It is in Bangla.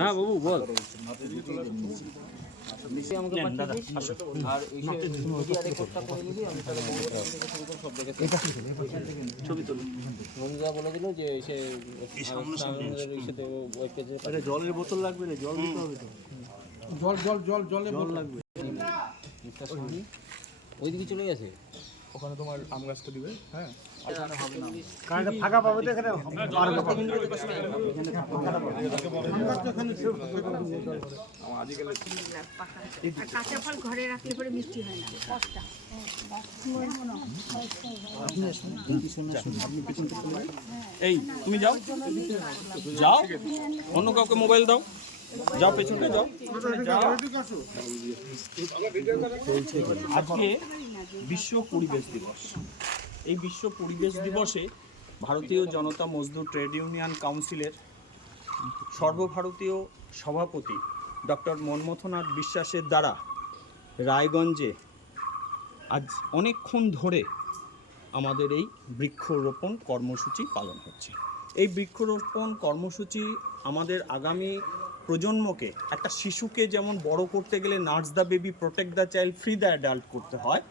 হ্যাঁ বাবু বল। ছবি তুলি বলে দিল যে জলের বোতল লাগবে রে, জল দিতে হবে তো। জলের বোতল লাগবে। ওইদিকে চলে গেছে, ওখানে তোমার আম গাছটা দিবে। হ্যাঁ ফাঁকা পাবে তো এখানে। কাঁচা ফল ঘরে রাখলে পরে মিষ্টি হয় না। এই তুমি যাও যাও, অন্য কাউকে মোবাইল দাও, যাও পেছনে যাও। আজকে বিশ্ব পরিবেশ দিবস। এই বিশ্ব পরিবেশ দিবসে ভারতীয় জনতা মজদুর ট্রেড ইউনিয়ন কাউন্সিলের সর্বভারতীয় সভাপতি ডক্টর মনমথনাথ বিশ্বাসের দ্বারা রায়গঞ্জে আজ অনেকক্ষণ ধরে আমাদের এই বৃক্ষরোপণ কর্মসূচি পালন হচ্ছে। এই বৃক্ষরোপণ কর্মসূচি আমাদের আগামী প্রজন্মকে, একটা শিশুকে যেমন বড় করতে গেলে nurse the baby, protect the child, free the adult করতে হয়,